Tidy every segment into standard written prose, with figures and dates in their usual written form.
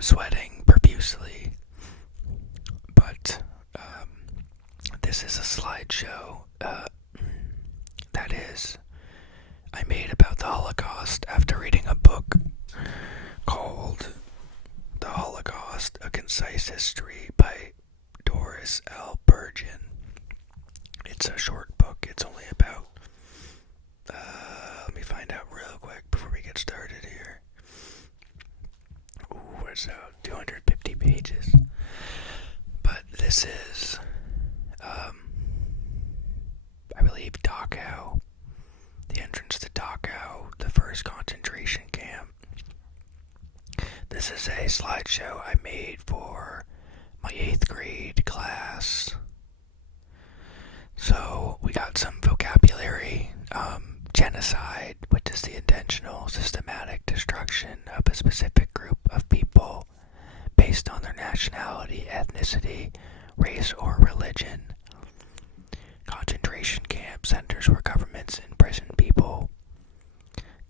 I'm sweating profusely, but this is a slideshow that is, I made about the Holocaust after reading a book called The Holocaust, A Concise History by Doris L. Burgeon. It's a short book. It's only about, let me find out real quick before we get started here. Ooh, what's that? 250 pages. But this is, I believe, Dachau. The entrance to Dachau, the first concentration camp. This is a slideshow I made for my 8th grade class. So we got some vocabulary. Genocide, which is the intentional, systematic destruction of a specific group of people based on their nationality, ethnicity, race, or religion. Concentration camp centers where governments imprison people.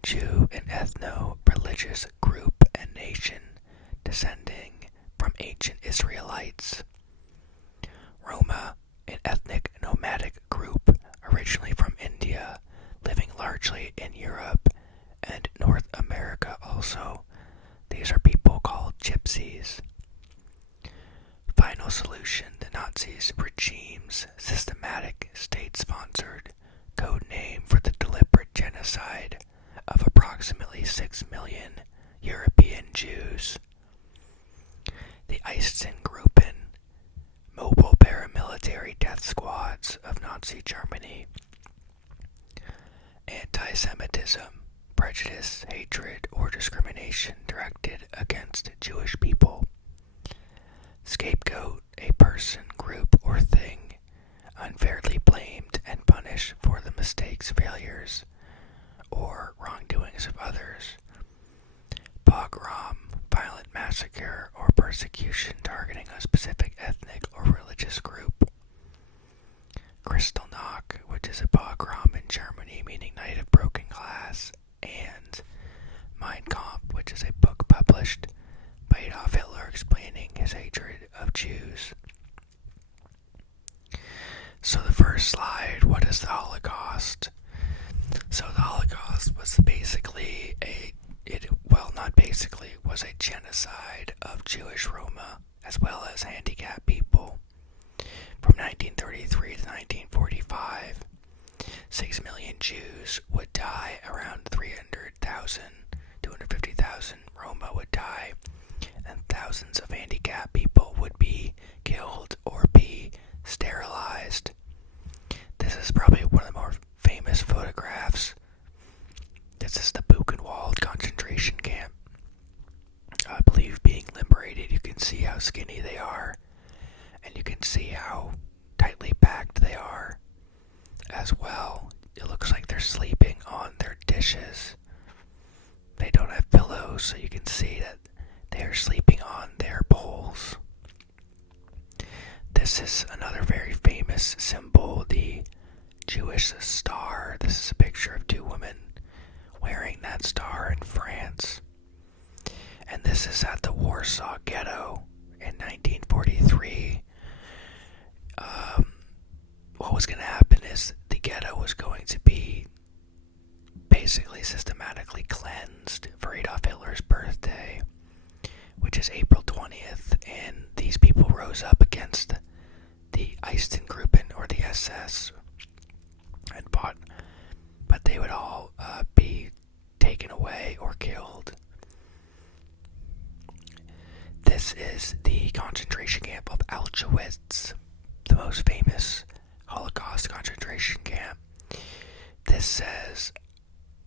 Jew and ethno-religious group and nation descending from ancient Israelites. Roma, an ethnic nomadic group originally from India, living largely in Europe and North America also. These are people called gypsies. Final solution, the Nazis' regime's systematic, state-sponsored code name for the deliberate genocide of approximately 6 million European Jews. The Eistengruppen, mobile paramilitary death squads of Nazi Germany. Anti-Semitism, prejudice, hatred, or discrimination directed against Jewish people. Scapegoat, a person, group, or thing unfairly blamed and punished for the mistakes, failures, or wrongdoings of others. Pogrom, violent massacre or persecution targeting a specific ethnic or religious group. Kristallnacht, which is a pogrom in Germany meaning Night of Broken Glass, and Mein Kampf, which is a book published by Adolf Hitler explaining his hatred of Jews. So the first slide, what is the Holocaust? So the Holocaust was basically was a genocide of Jewish Roma as well as handicapped people. From 1933 to 1945, 6 million Jews would die, around 250,000 Roma would die, and thousands of handicapped people would be killed or be sterilized. This is probably one of the more famous photographs. This is the Buchenwald concentration camp. I believe being liberated, you can see how skinny they are, and you can see how tightly packed they are as well. It looks like they're sleeping on their dishes. They don't have pillows, so you can see that they are sleeping on their bowls. This is another very famous symbol, the Jewish star. This is a picture of two women wearing that star in France. And this is at the Warsaw Ghetto in 1943. What was going to happen is the ghetto was going to be basically systematically cleansed for Adolf Hitler's birthday, which is April 20th, and these people rose up against the Eistengruppen, or the SS, and fought, but they would all be taken away or killed. This is the concentration camp of Auschwitz, the most famous Holocaust concentration camp. This says,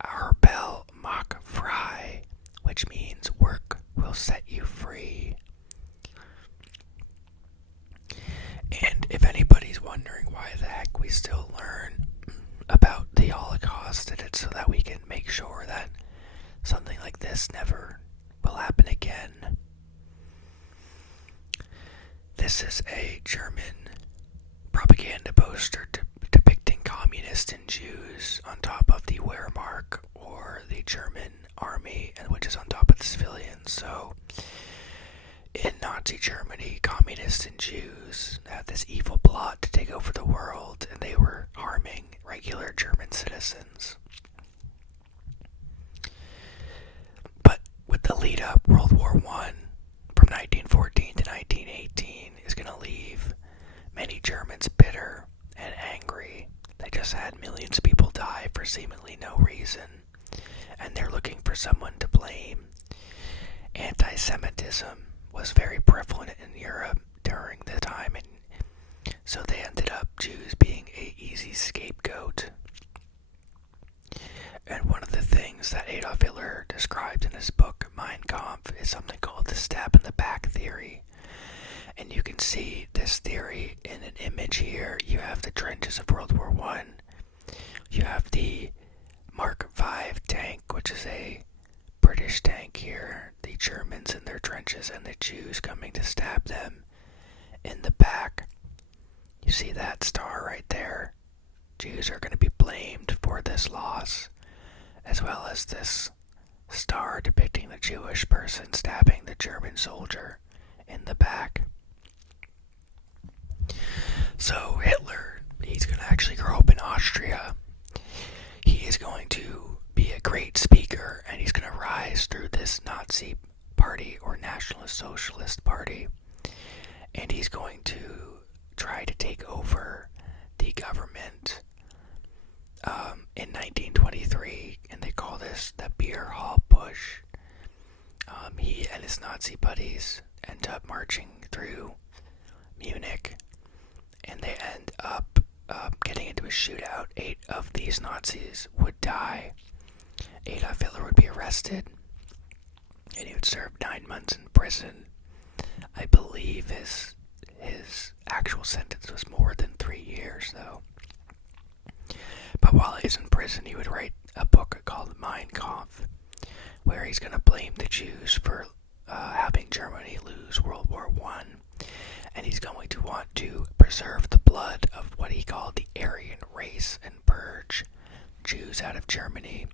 Arbel macht frei, which means work will set you free. And if anybody's wondering why the heck we still learn about the Holocaust, it's so that we can make sure that something like this never will happen again. This is a German propaganda poster depicting communists and Jews on top of the Wehrmacht, or the German army, and which is on top of the civilians. So Nazi Germany, communists and Jews had this evil plot to take over the world, and they were harming regular German citizens. But with the lead up, World War I from 1914 to 1918 is going to leave many Germans bitter and angry. They just had millions of people die for seemingly no reason, and they're looking for someone to blame. Anti-Semitism was very prevalent in Europe during the time, and so they ended up Jews being an easy scapegoat. And one of the things that Adolf Hitler described in his book Mein Kampf is something called the stab in the back theory. And you can see this theory in an image here. You have the trenches of World War I. You have the Mark V tank, which is a British tank here, the Germans in their trenches, and the Jews coming to stab them in the back. You see that star right there? Jews are going to be blamed for this loss, as well as this star depicting the Jewish person stabbing the German soldier in the back. So Hitler, he's going to actually grow up in Austria. He is going to be a great speaker, and he's going to rise through this Nazi party or Nationalist Socialist party, and he's going to try to take over the government in 1923, and they call this the Beer Hall Push. He and his Nazi buddies end up marching through Munich, and they end up getting into a shootout. 8 of these Nazis would die. Adolf Hitler would be arrested, and he would serve 9 months in prison. I believe his actual sentence was more than 3 years, though. But while he was in prison, he would write a book called Mein Kampf, where he's going to blame the Jews for having Germany lose World War I. And he's going to want to preserve the blood of what he called the Aryan race and purge Jews out of Germany.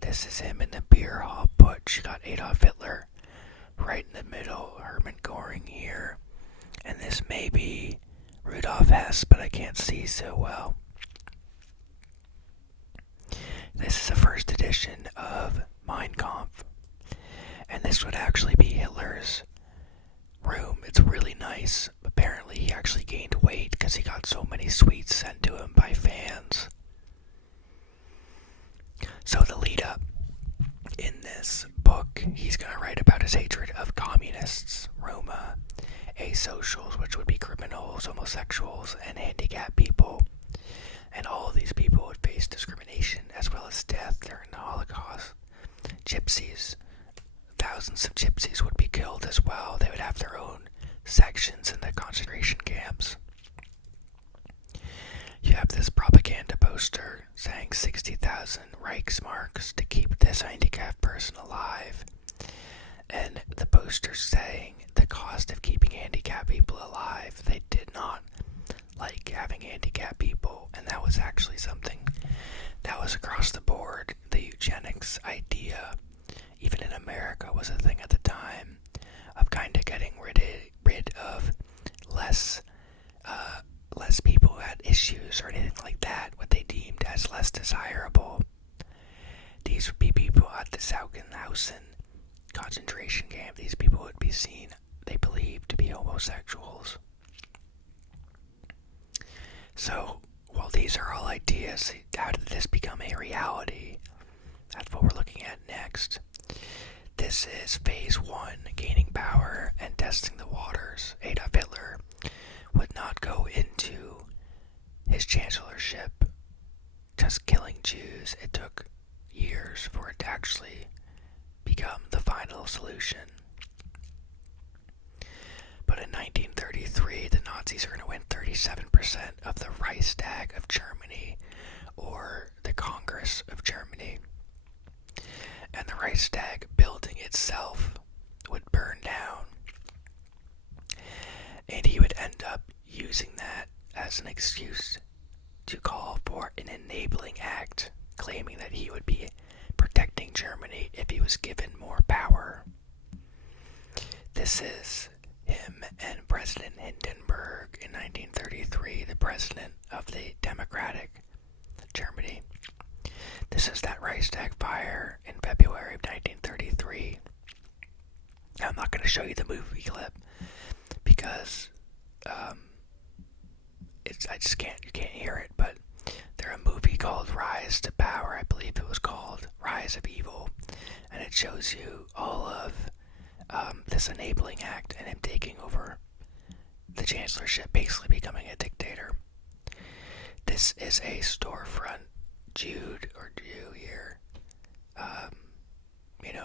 This is him in the Beer Hall Putsch. You got Adolf Hitler right in the middle, Hermann Göring here, and this may be Rudolf Hess, but I can't see so well. This is the first edition of Mein Kampf, and this would actually be Hitler's room. It's really nice. Apparently he actually gained weight because he got so many sweets sent to him by fans. So the lead up in this book, he's going to write about his hatred of communists, Roma, asocials, which would be criminals, homosexuals, and handicapped people. And all of these people would face discrimination as well as death during the Holocaust. Gypsies, thousands of gypsies would be killed as well. They would have their own sections in the concentration camps. You have this propaganda poster saying 60,000 Reichsmarks to keep this handicapped person alive. And the poster saying the cost of keeping handicapped people alive. They did not like having handicapped people, and that was actually something that was across the board. The eugenics idea, even in America, was a thing at the time of kind of getting rid of less people who had issues or anything like that, what they deemed as less desirable. These would be people at the Sachsenhausen concentration camp. These people would be seen, they believed, to be homosexuals. So, while these are all ideas, how did this become a reality? That's what we're looking at next. This is phase 1, gaining power and testing the waters. Adolf Hitler would not go into his chancellorship just killing Jews. It took years for it to actually become the final solution. But in 1933, the Nazis are going to win 37% of the Reichstag of Germany, or the Congress of Germany. And the Reichstag building itself would burn down. And he would end up using that as an excuse to call for an enabling act, claiming that he would be protecting Germany if he was given more power. This is him and President Hindenburg in 1933, the president of the Democratic Germany. This is that Reichstag fire in February of 1933. I'm not going to show you the movie clip because you can't hear it, but there's a movie called Rise to Power, I believe it was called, Rise of Evil, and it shows you all of this enabling act and him taking over the chancellorship, basically becoming a dictator. This is a storefront Jew here.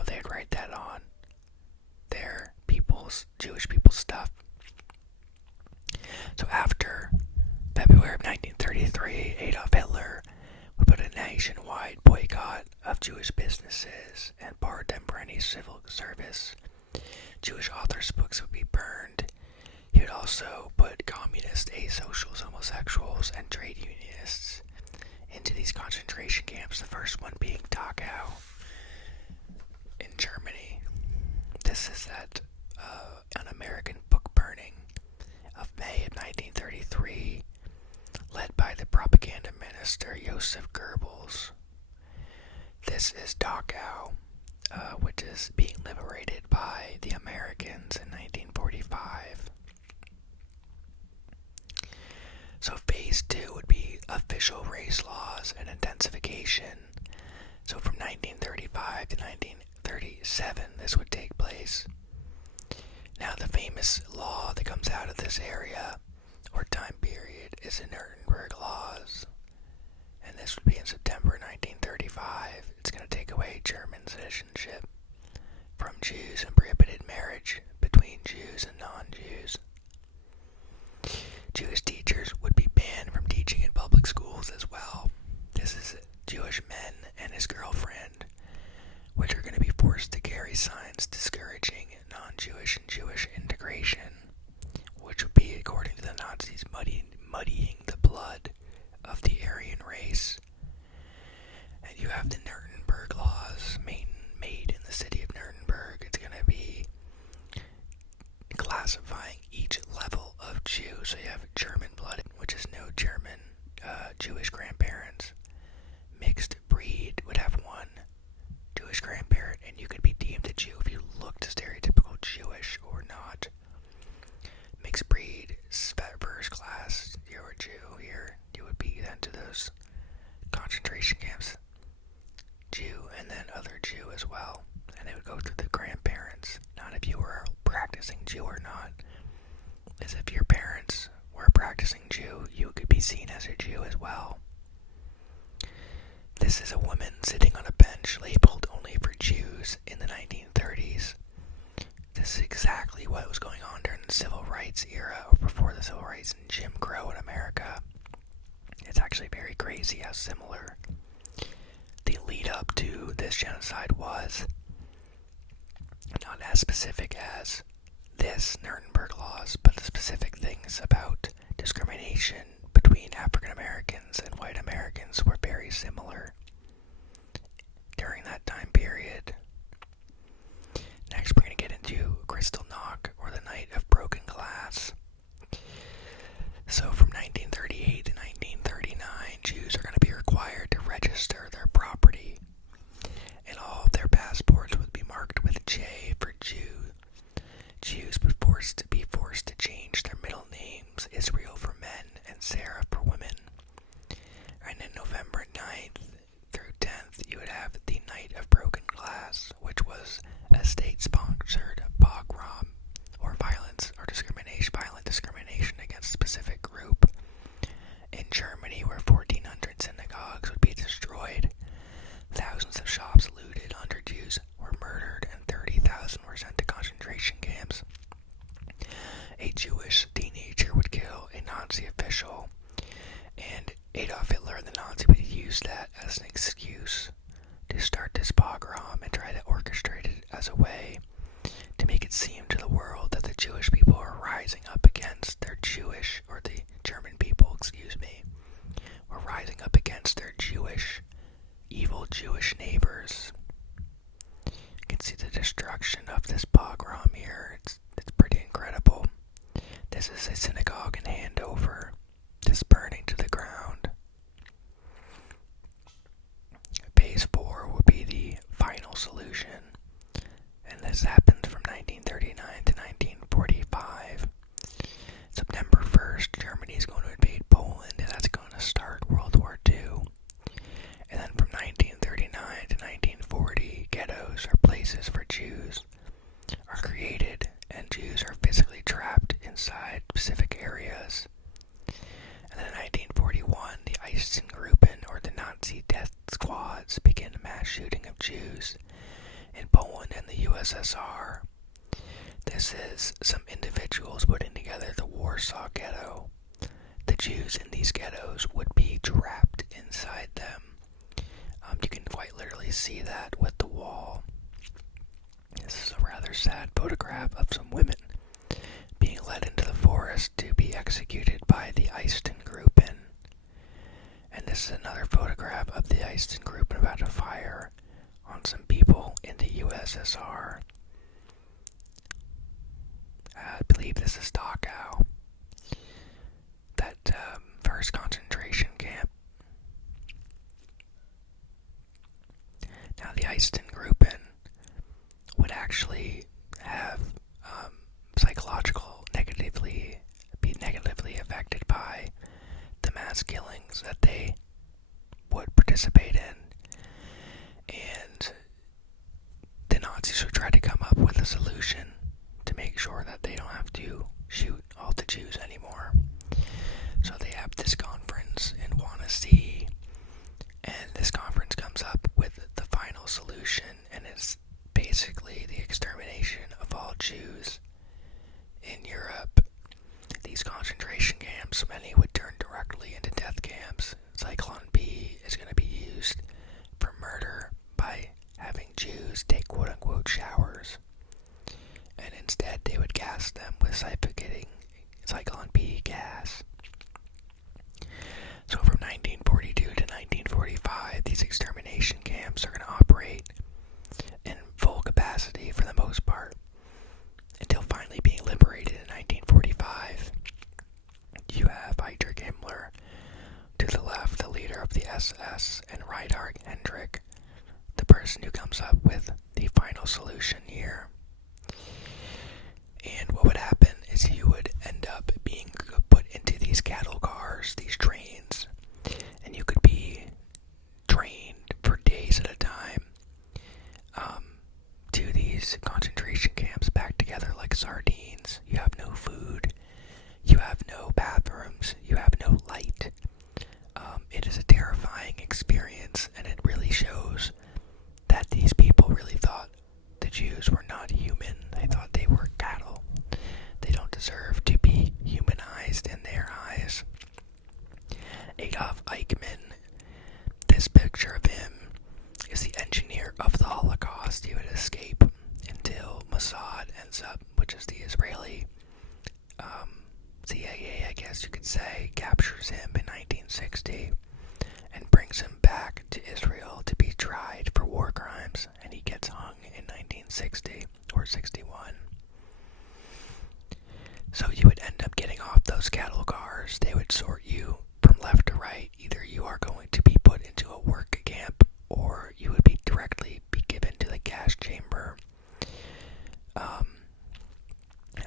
They'd write that on their Jewish people's stuff. So after February of 1933, Adolf Hitler would put a nationwide boycott of Jewish businesses and barred them for any civil service. Jewish authors' books would be burned. He would also put communists, asocials, homosexuals, and trade unionists into these concentration camps, the first one being Dachau in Germany. This is an American book burning of May of 1933, led by the propaganda minister Joseph Goebbels. This is Dachau, which is being liberated by the Americans in 1945. So phase 2 would be official race laws and intensification. So from 1935 to 1937, this would take place. Now the famous law that comes out of this area or time period is the Nuremberg laws. And this would be in September 1935. It's going to take away German citizenship from Jews and prohibited marriage between Jews and non-Jews. Jewish teachers would be banned from teaching in public schools as well. This is Jewish men and his girlfriend, which are going to be forced to carry signs discouraging non-Jewish and Jewish integration, which would be, according to the Nazis, muddying the blood of the Aryan race. And you have the Nuremberg laws made in the city of Nuremberg. It's going to be classifying each level of Jew. So you have German blood, which is no German Jewish grandparents. Mixed breed would have one Jewish grandparent, and you could be deemed a Jew if you looked stereotypical Jewish or not. Mixed breed, first class, you're a Jew here. You would be sent to those concentration camps. Jew and then other Jew as well. And they would go through the grandparents, not if you were a practicing Jew or not. As if your parents were a practicing Jew, you could be seen as a Jew as well. This is a woman sitting on a bench labeled only for Jews in the 1930s. This is exactly what was going on during the Civil Rights era, or before the Civil Rights and Jim Crow in America. It's actually very crazy how similar the lead up to this genocide was. Not as specific as this Nuremberg laws, but the specific things about discrimination between African Americans and white Americans were very similar during that time period. Next, we're going to get into Kristallnacht, or the Night of Broken Glass. So from 1938 to 1939, Jews are going to be required to register their property, and all of their passports would be marked with J for Jew. Jews would be forced to change their middle names, Israel for men and Sarah for women. And in November 9th through 10th, you would have the Night of Broken Glass, which was a state-sponsored pogrom, or violent discrimination against a specific group in Germany, where 1,400 synagogues would be destroyed, thousands of shops looted, 100 Jews were murdered, and 30,000 were sent to concentration camps. A Jewish teenager would kill a Nazi official, and Adolf Hitler and the Nazis would use that as an excuse to start this pogrom and try to orchestrate it as a way to make it seem to the world that the Jewish people are rising up against their German people, were rising up against their evil Jewish neighbors. You can see the destruction of this pogrom here. It's pretty incredible. This is a synagogue in Hanover, just burning to the ground. Phase 4 would be the final solution, and this happened from 1939 to 1945. September 1st, Germany is going to invade Poland, and that's going to start World War II. And then from 1939 to 1940, ghettos or places for Jews are created, and Jews are physically trapped inside specific areas. And then in 1941, the Eisengruppen, or the Nazi death squads, begin a mass shooting of Jews in Poland and the USSR. This is some individuals putting together the Warsaw Ghetto. The Jews in these ghettos would be trapped inside them. You can quite literally see that with the wall. This is a rather sad photograph of some women being led into the forest to be executed by the Eisengruppen. And this is another photograph of the Eisengruppen about to fire on some people in the USSR. I believe this is Dachau, that first concentration camp. Now, the Eisengruppen would actually have be negatively affected by the mass killings that they would participate in, and the Nazis would try to come up with a solution to make sure that they don't have to shoot all the Jews anymore. So they have this conference in Wannsee, and this conference comes up with the final solution, and it's basically the extermination of all Jews in Europe. These concentration camps, many would turn directly into death camps. Zyklon B is going to be used for murder by having Jews take quote-unquote showers, and instead they would gas them with suffocating Zyklon B gas. So from 1942 to 1945, these extermination camps are going to operate in full capacity for the most part, until finally being liberated in 1945. You have Heinrich Himmler to the left, the leader of the SS, and Reinhard Hendrik, the person who comes up with the final solution here. And what would happen is you would end up being put into these cattle cars, these trains, and you could be trained for days at a time to these concentration camps, packed together like sardines. You have no food, you have no bathrooms, you have no light. It is a terrifying experience, and it really shows that these people really thought the Jews were not human. They thought they were cattle. They don't deserve to be humanized in their eyes. Adolf Eichmann, this picture of him, is the engineer of the Holocaust. He would escape until Mossad ends up, which is the Israeli CIA, I guess you could say, captures him in 1960 and brings him back to Israel to be tried for war crimes, and he gets hung in 1960 or 61. So you would end up getting off those cattle cars. They would sort you from left to right. Either you are going to be put into a work camp, or you would be directly given to the gas chamber.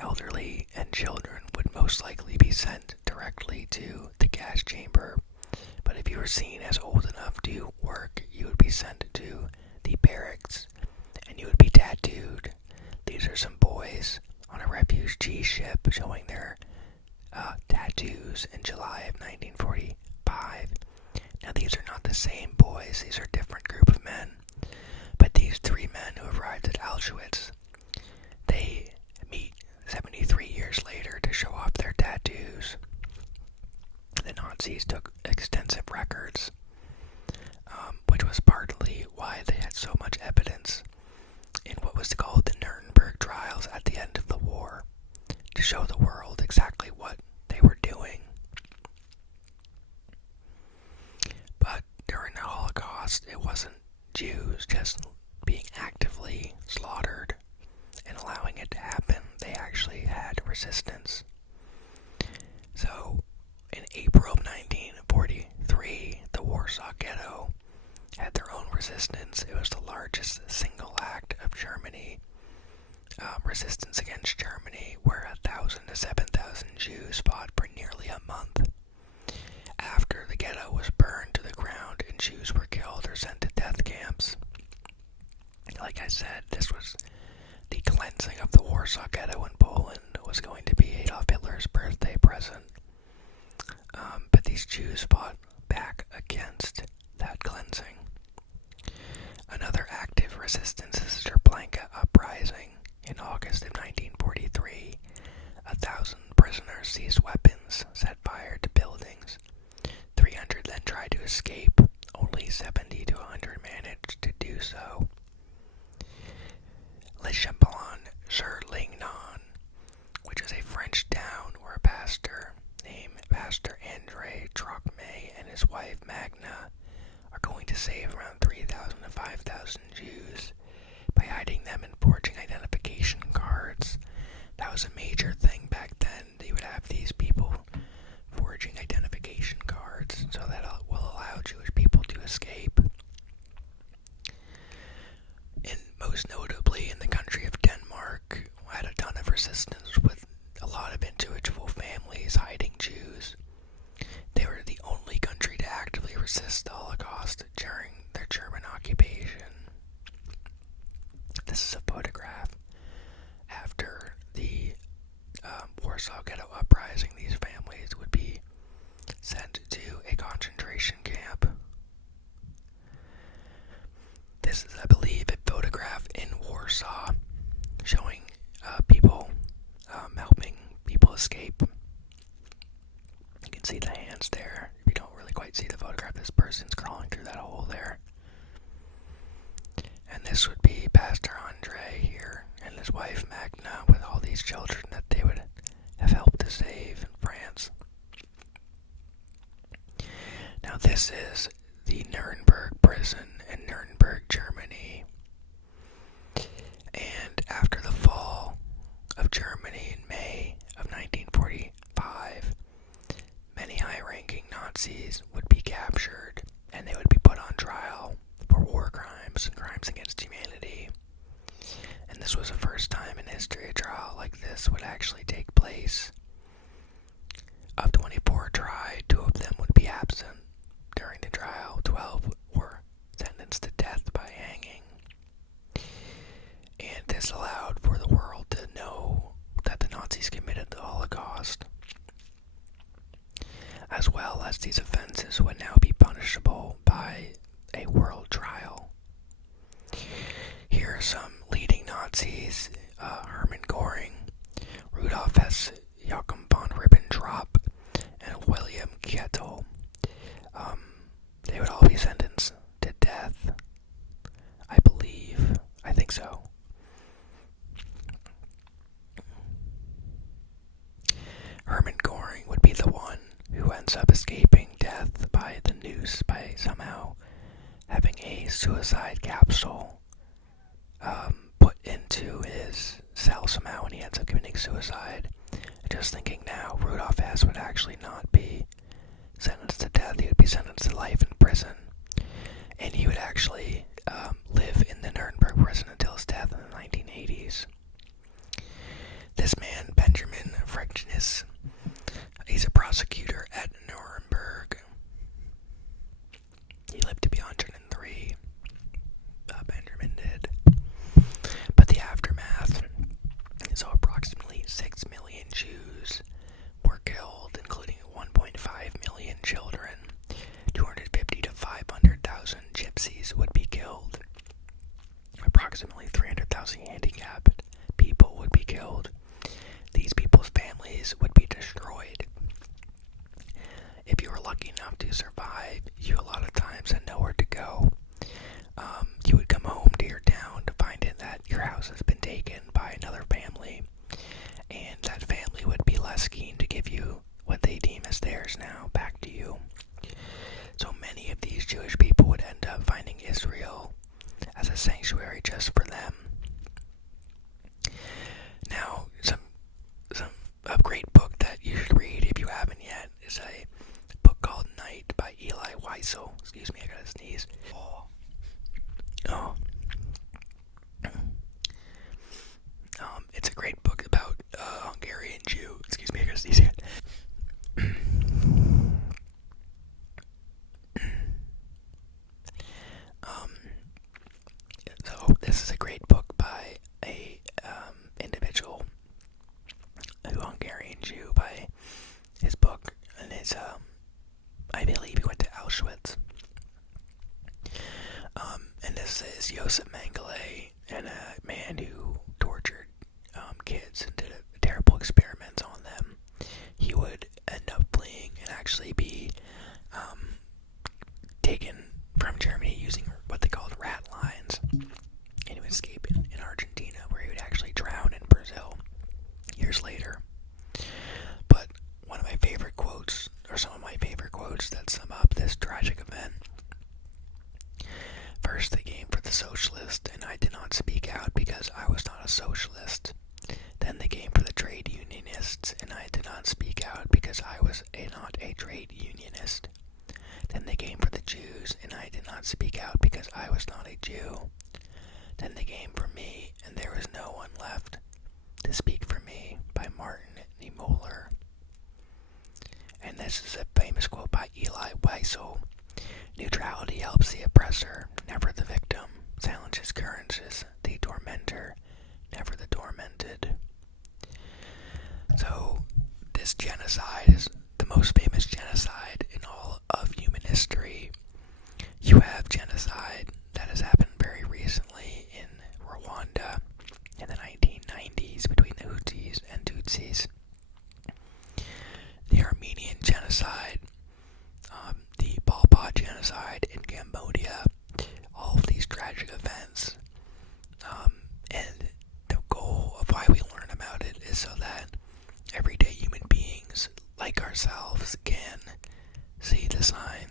Elderly and children would most likely be sent directly to the gas chamber, but if you were seen as old enough to work, you would be sent to the barracks, and you would be tattooed. These are some boys on a refugee ship showing their tattoos in July of 1945. Now, these are not the same boys, these are a different group of men, but these three men who arrived at Auschwitz, they meet 73 years later to show off their tattoos. The Nazis took extensive records, which was partly why they had so much evidence in what was called the Nuremberg trials at the end of the war, to show the world exactly what they were doing. But during the Holocaust, it wasn't Jews just being actively slaughtered and allowing it to happen. They actually had resistance. Jews fought back against that cleansing. Another active resistance is the Treblinka uprising. In August of 1943, 1,000 prisoners seized weapons, set fire to buildings. 300 then tried to escape. Only 70 to 100 managed to do so. Le Chambellon-sur-Lignon, which is a French town where a pastor named Pastor André Trocmé and his wife Magna are going to save around 3,000 to 5,000 Jews by hiding them and forging identification cards. That was a major thing back then. They would have these people forging identification cards, so that will allow Jewish people to escape. And most notably in the country of Denmark, had a ton of resistance with a lot of individual families hiding Jews. They were the only country to actively resist the Holocaust during their German occupation. This is a photograph after the Warsaw Ghetto Uprising. These families would be sent to a concentration camp. This is, I believe, a photograph in Warsaw showing people helping people escape. You can see the hands there. You don't really quite see the photograph. This person's crawling through that hole there. And this would be Pastor Andre here and his wife Magna with all these children that they would have helped to save in France. Now this is the Nuremberg prison in Nuremberg, Germany. And after the fall of Germany in May of 1945, many high-ranking Nazis would be captured and they would be put on trial for war crimes and crimes against humanity. And this was the first time in history a trial like this would actually take place. Of 24 tried, 2 of them would be absent during the trial. 12 were sentenced to death by hanging. And this allowed for the world to know that the Nazis committed the Holocaust, as well as these offenses would now be punishable by a world trial. Here are some leading Nazis: Hermann Göring, Rudolf Hess, Joachim von Ribbentrop, and William Keitel. They would all be sentenced to death, I believe. I think so. Hermann Göring would be the one who ends up escaping death by the noose, by somehow having a suicide capsule put into his cell somehow, and he ends up committing suicide. Just thinking now, Rudolf Hess would actually not be sentenced to death. He would be sentenced to life in prison, and he would actually live in the Nuremberg prison until his death in the 1980s. This man, Benjamin Frictius, he's a prosecutor at Nuremberg. He lived to be 103. Benjamin did. But the aftermath, so approximately 6 million Jews were killed, including 1.5 million children. 250 to 500,000 gypsies would be killed. Approximately 300,000 handicapped people would be killed. These people's families would be destroyed. If you were lucky enough to survive, you a lot of times had nowhere to go. You would come home to your town to find it that your house has been taken by another family, and that family would be less keen to give you what they deem as theirs now back to you. So many of these Jewish people would end up finding Israel as a sanctuary just for them. Now, a great book that you should read if you haven't yet is a book called Night by Eli Wiesel. Excuse me, I gotta sneeze. It's a great book about Hungarian Jew. Excuse me, I gotta sneeze again. So this is a great book by a individual, a Hungarian Jew, by his book, and his actually be taken from Germany using what they called rat lines, and he would escape in Argentina, where he would actually drown in Brazil years later. But one of my favorite quotes, or some of my favorite quotes that sum up this tragic event. First they came for the socialist, and I did not speak out because I was not a socialist. Then they came for the trade unionists, and I did not speak out because I was not a trade unionist. Then they came for the Jews, and I did not speak out because I was not a Jew. Then they came for me, and there was no one left to speak for me, by Martin Niemöller. And this is a famous quote by Eli Wiesel. Neutrality helps the oppressor, never the victim. Silence encourages the tormentor, never the tormented. So, this genocide is the most famous genocide in all of human history. You have genocide that has happened very recently in Rwanda in the 1990s between the Hutus and Tutsis. The Armenian genocide, the Pol Pot genocide in Cambodia, all of these tragic events. And the goal of why we learn about it is so that everyday human beings like ourselves can see the signs